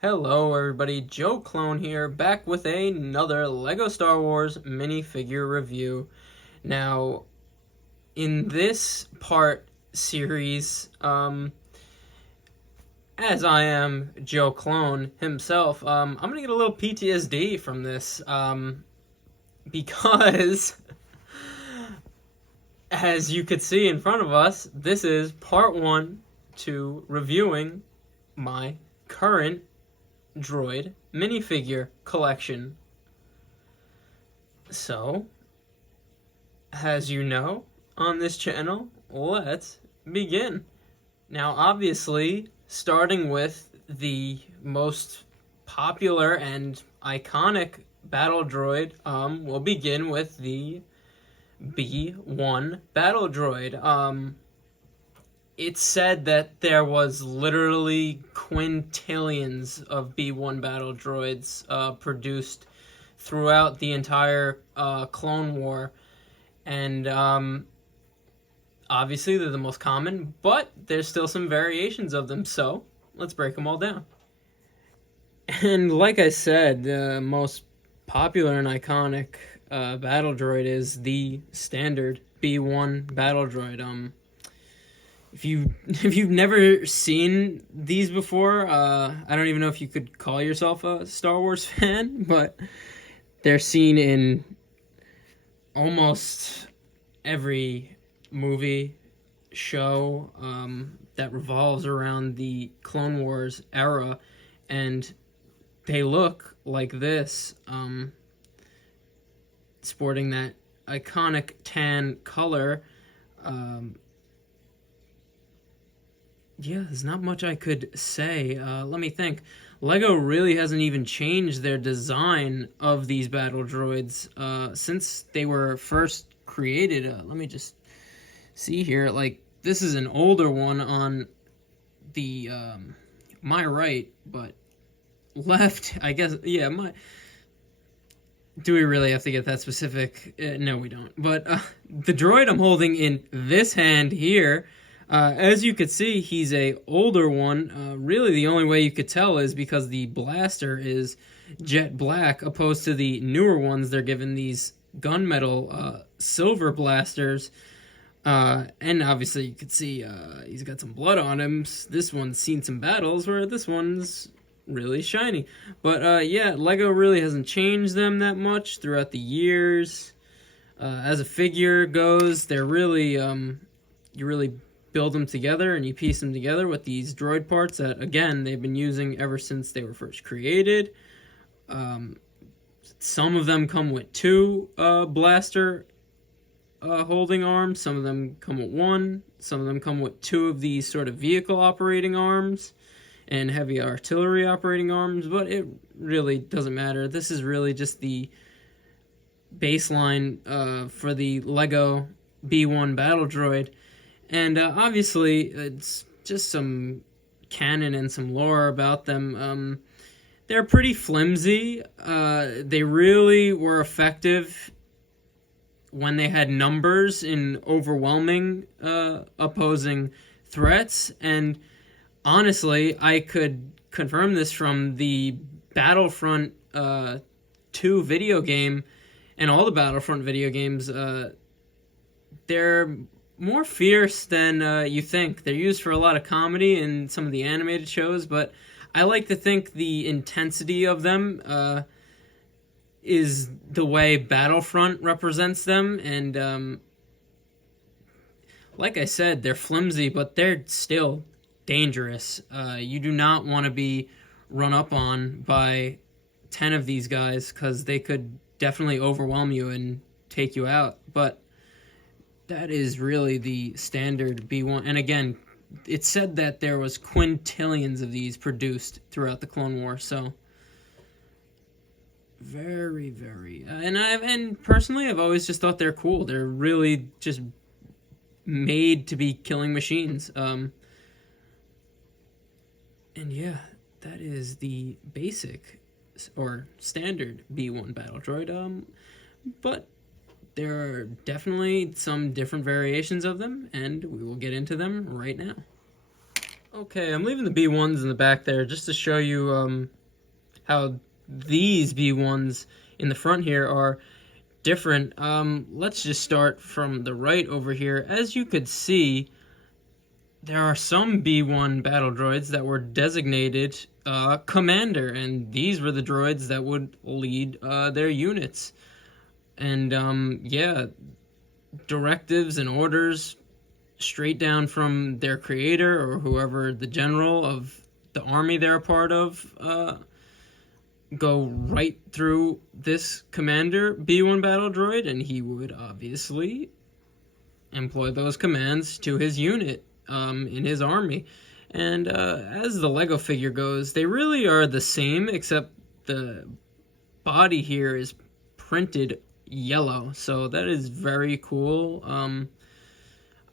Hello everybody, Joe Clone here, back with another LEGO Star Wars minifigure review. Now, in this part series, as I am Joe Clone himself, I'm gonna get a little PTSD from this, because, as you could see in front of us, this is part one to reviewing my current droid minifigure collection. So, as you know, on this channel, let's begin. Now, obviously, starting with the most popular and iconic battle droid, we'll begin with the B1 battle droid. It's said that there was literally quintillions of B1 battle droids produced throughout the entire Clone War, and obviously they're the most common, but there's still some variations of them, so let's break them all down. And like I said, the most popular and iconic battle droid is the standard B1 battle droid. If you've never seen these before, I don't even know if you could call yourself a Star Wars fan, but they're seen in almost every movie, show that revolves around the Clone Wars era, and they look like this, sporting that iconic tan color. Yeah, there's not much I could say. Let me think. LEGO really hasn't even changed their design of these battle droids since they were first created. Let me just see here. Like, this is an older one on the my right, but left, I guess. Yeah, my. Do we really have to get that specific? No, we don't. But the droid I'm holding in this hand here, as you could see, he's a older one. Really, the only way you could tell is because the blaster is jet black, opposed to the newer ones. They're given these gunmetal silver blasters. And obviously, you could see he's got some blood on him. This one's seen some battles, where this one's really shiny. But yeah, LEGO really hasn't changed them that much throughout the years. As a figure goes, they're really, you really build them together and you piece them together with these droid parts that, again, they've been using ever since they were first created. Some of them come with two blaster holding arms. Some of them come with one. Some of them come with two of these sort of vehicle operating arms and heavy artillery operating arms, but it really doesn't matter. This is really just the baseline for the LEGO B1 battle droid. And obviously, it's just some canon and some lore about them. They're pretty flimsy. They really were effective when they had numbers in overwhelming opposing threats. And honestly, I could confirm this from the Battlefront 2 video game and all the Battlefront video games. They're more fierce than you think. They're used for a lot of comedy in some of the animated shows, but I like to think the intensity of them is the way Battlefront represents them. And like I said, they're flimsy, but they're still dangerous. You do not want to be run up on by 10 of these guys, because they could definitely overwhelm you and take you out. But that is really the standard B1. And again, it said that there was quintillions of these produced throughout the Clone War. So very, very. And personally, I've always just thought they're cool. They're really just made to be killing machines. And yeah, that is the basic or standard B1 battle droid. But there are definitely some different variations of them, and we will get into them right now. Okay, I'm leaving the B1s in the back there just to show you how these B1s in the front here are different. Let's just start from the right over here. As you could see, there are some B1 battle droids that were designated commander, and these were the droids that would lead their units. And yeah, directives and orders straight down from their creator or whoever the general of the army they're a part of go right through this commander B1 battle droid, and he would obviously employ those commands to his unit in his army. And as the Lego figure goes, they really are the same, except the body here is printed yellow, so that is very cool.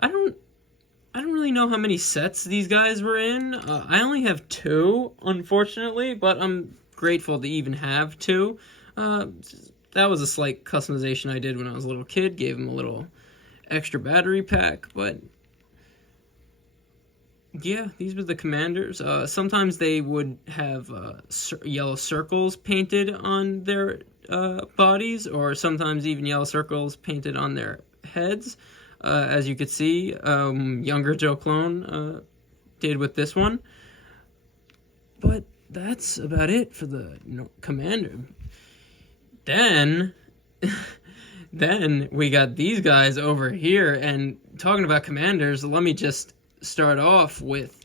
I don't really know how many sets these guys were in. I only have 2, unfortunately, but I'm grateful to even have 2. That was a slight customization I did when I was a little kid. Gave him a little extra battery pack, but yeah, these were the commanders. Sometimes they would have yellow circles painted on their bodies, or sometimes even yellow circles painted on their heads. As you could see, younger Joe Clone did with this one. But that's about it for the commander. Then we got these guys over here, and talking about commanders, let me just start off with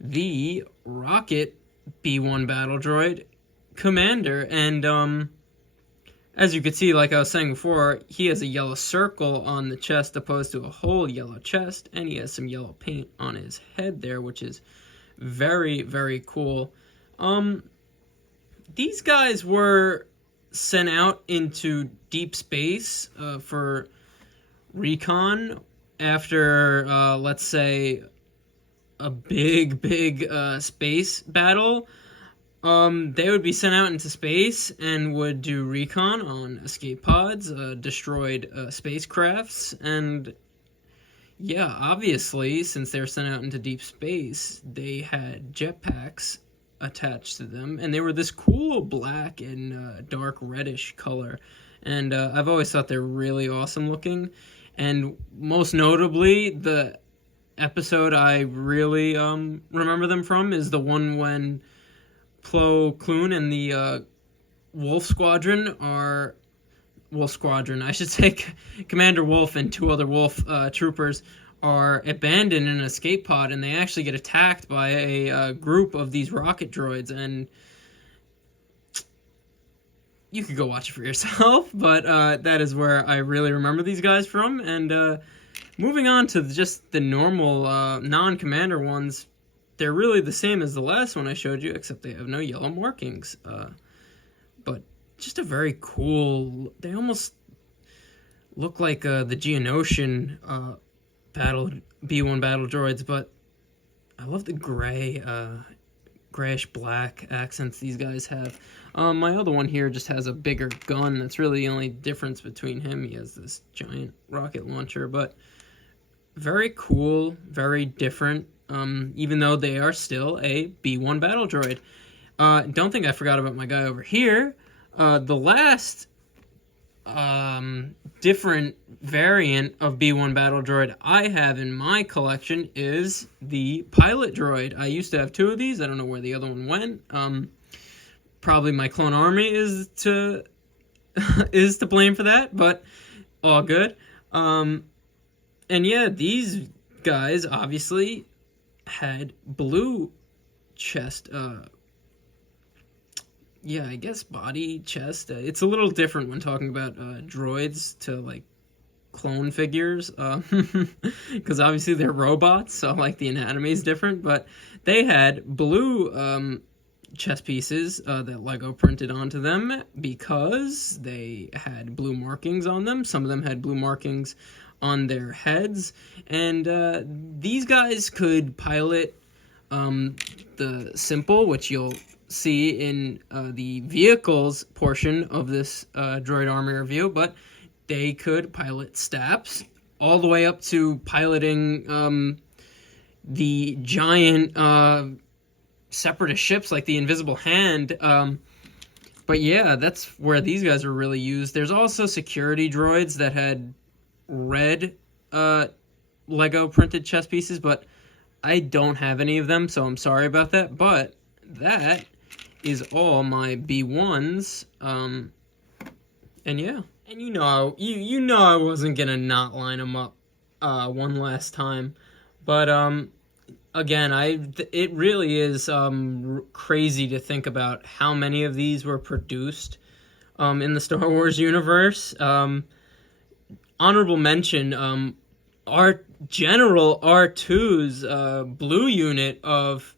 the Rocket B1 battle droid commander. And as you can see, like I was saying before, he has a yellow circle on the chest opposed to a whole yellow chest, and he has some yellow paint on his head there, which is very, very cool. These guys were sent out into deep space for recon after, let's say, a big space battle. They would be sent out into space and would do recon on escape pods, destroyed spacecrafts, and yeah, obviously, since they were sent out into deep space, they had jetpacks attached to them, and they were this cool black and dark reddish color, and I've always thought they're really awesome looking. And most notably, the episode I really remember them from is the one when Plo Koon and the Wolf Squadron, I should say, Commander Wolf and 2 other Wolf troopers are abandoned in an escape pod, and they actually get attacked by a group of these rocket droids. And you could go watch it for yourself, but that is where I really remember these guys from. And moving on to just the normal non-commander ones, they're really the same as the last one I showed you, except they have no yellow markings. But just a very cool... They almost look like the Geonosian B1 battle droids, but I love the grayish black accents these guys have. My other one here just has a bigger gun. That's really the only difference between him. He has this giant rocket launcher, but very cool, very different. Even though they are still a B1 battle droid. Don't think I forgot about my guy over here. The last different variant of B1 battle droid I have in my collection is the pilot droid. I used to have 2 of these. I don't know where the other one went. Probably my clone army is to blame for that, but all good. And yeah, these guys obviously had blue chest, yeah, I guess body, chest. It's a little different when talking about droids to like clone figures, because obviously they're robots, so like the anatomy is different, but they had blue chest pieces that Lego printed onto them because they had blue markings on them. Some of them had blue markings on their heads, and these guys could pilot the simple, which you'll see in the vehicles portion of this Droid Army review, but they could pilot Staps all the way up to piloting the giant separatist ships like the Invisible Hand. But yeah, that's where these guys are really used. There's also security droids that had red Lego printed chess pieces, but I don't have any of them, so I'm sorry about that. But that is all my B1s. And yeah, and you know I wasn't gonna not line them up one last time, but again, it really is crazy to think about how many of these were produced in the Star Wars universe. Honorable mention, our General R2's blue unit of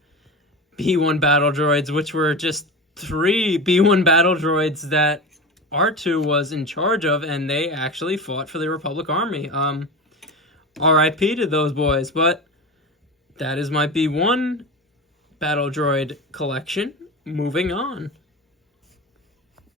B1 battle droids, which were just 3 B1 battle droids that R2 was in charge of, and they actually fought for the Republic Army. RIP to those boys, but that is my B1 battle droid collection. Moving on.